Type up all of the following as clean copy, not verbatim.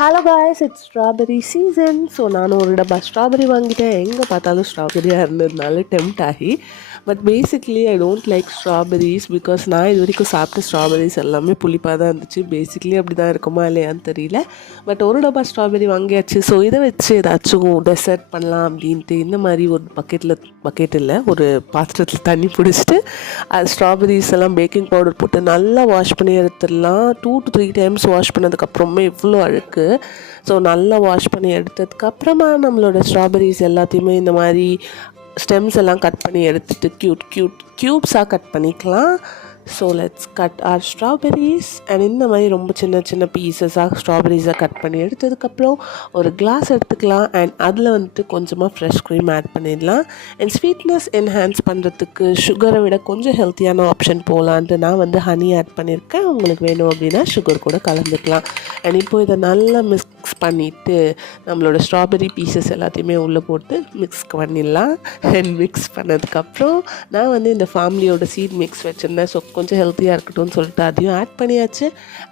Hello guys, it's strawberry season. So நான் ஒரு டப்பா ஸ்ட்ராபெரி வாங்கிட்டேன். எங்கே பார்த்தாலும் ஸ்ட்ராபெரியாக இருந்ததுனால டெம்ட் ஆகி. But basically I don't like strawberries because நான் இது வரைக்கும் சாப்பிட்ட ஸ்ட்ராபெரிஸ் எல்லாமே புளிப்பாக தான் இருந்துச்சு. பேசிக்லி அப்படி தான் இருக்குமா இல்லையான்னு தெரியல. பட் ஒரு டப்பா ஸ்ட்ராபெரி வாங்கியாச்சு. ஸோ இதை வச்சு ஏதாச்சும் டெசர்ட் பண்ணலாம் அப்படின்ட்டு இந்த மாதிரி ஒரு பக்கெட் இல்லை, ஒரு பாத்திரத்தில் தண்ணி பிடிச்சிட்டு அது ஸ்ட்ராபெரிஸ் எல்லாம் பேக்கிங் பவுடர் போட்டு நல்லா வாஷ் பண்ணி எடுத்துடலாம். 2 to 3 டைம்ஸ் வாஷ் பண்ணதுக்கப்புறமே இவ்வளோ அழுக்கு. ஸோ நல்லா வாஷ் பண்ணி எடுத்ததுக்கப்புறமா நம்மளோட ஸ்ட்ராபெரிஸ் எல்லாத்தையுமே இந்த மாதிரி ஸ்டெம்ஸ் எல்லாம் கட் பண்ணி எடுத்துகிட்டு க்யூப்ஸாக கட் பண்ணிக்கலாம். So let's cut R strawberries. And இந்த மாதிரி ரொம்ப சின்ன சின்ன பீசஸாக ஸ்ட்ராபெரிஸை கட் பண்ணி எடுத்ததுக்கப்புறம் ஒரு கிளாஸ் எடுத்துக்கலாம். அண்ட் அதில் வந்துட்டு கொஞ்சமாக ஃப்ரெஷ் க்ரீம் ஆட் பண்ணிடலாம். அண்ட் ஸ்வீட்னஸ் என்ஹான்ஸ் பண்ணுறதுக்கு சுகரை விட கொஞ்சம் ஹெல்த்தியான ஆப்ஷன் போகலான்ட்டு நான் வந்து ஹனி ஆட் பண்ணியிருக்கேன். உங்களுக்கு வேணும் அப்படின்னா சுகர் கூட கலந்துக்கலாம். அண்ட் இப்போது இதை நல்லா மிக்ஸ் பண்ணிவிட்டு நம்மளோட ஸ்ட்ராபெரி பீசஸ் எல்லாத்தையுமே உள்ளே போட்டு மிக்ஸ் பண்ணிடலாம். அண்ட் மிக்ஸ் பண்ணதுக்கப்புறம் நான் வந்து இந்த ஃபேமிலியோட சீட் மிக்ஸ் வச்சுருந்தேன். ஸோ கொஞ்சம் ஹெல்த்தியாக இருக்கட்டும்னு சொல்லிட்டு அதையும் ஆட் பண்ணியாச்சு.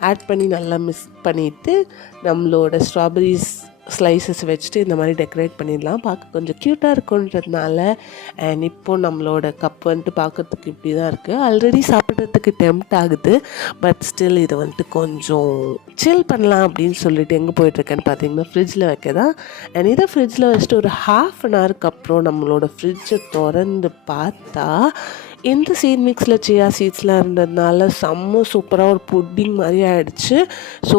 ஆட் பண்ணி நல்லா மிக்ஸ் பண்ணிவிட்டு நம்மளோட ஸ்ட்ராபெரிஸ் ஸ்லைசஸ் வச்சுட்டு இந்த மாதிரி டெக்கரேட் பண்ணிடலாம். பார்க்க கொஞ்சம் க்யூட்டாக இருக்குன்றதுனால. அண்ட் இப்போது நம்மளோட கப் வந்துட்டு பார்க்குறதுக்கு இப்படி தான் இருக்குது. ஆல்ரெடி சாப்பிட்றதுக்கு டெம்ப்ட் ஆகுது. பட் ஸ்டில் இதை வந்துட்டு கொஞ்சம் சில் பண்ணலாம் அப்படின்னு சொல்லிட்டு எங்கே போயிட்டுருக்கேன்னு பார்த்தீங்கன்னா ஃப்ரிட்ஜில் வைக்கதான். அண்ட் இதை ஃப்ரிட்ஜில் வச்சுட்டு ஒரு 1/2 அன் ஹவருக்கு அப்புறம் நம்மளோட ஃப்ரிட்ஜை திறந்து பார்த்தா இந்த சீட் மிக்ஸில் சியா சீட்ஸ்லாம் இருந்ததுனால செம்ம சூப்பராக ஒரு புட்டிங் மாதிரி ஆகிடுச்சு. So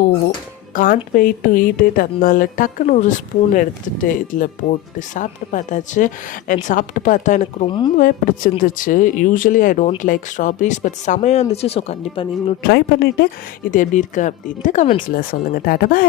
can't wait to eat it. அதனால டக்குன்னு ஒரு ஸ்பூன் எடுத்துகிட்டு இதில் போட்டு சாப்பிட்டு பார்த்தாச்சு. அண்ட் சாப்பிட்டு பார்த்தா எனக்கு ரொம்பவே பிடிச்சிருந்துச்சு. Usually I don't like strawberries, but செமையாக இருந்துச்சு. ஸோ கண்டிப்பாக நீங்களும் ட்ரை பண்ணிவிட்டு இது எப்படி இருக்குது அப்படின்ட்டு கமெண்ட்ஸில் சொல்லுங்கள். Tata, by.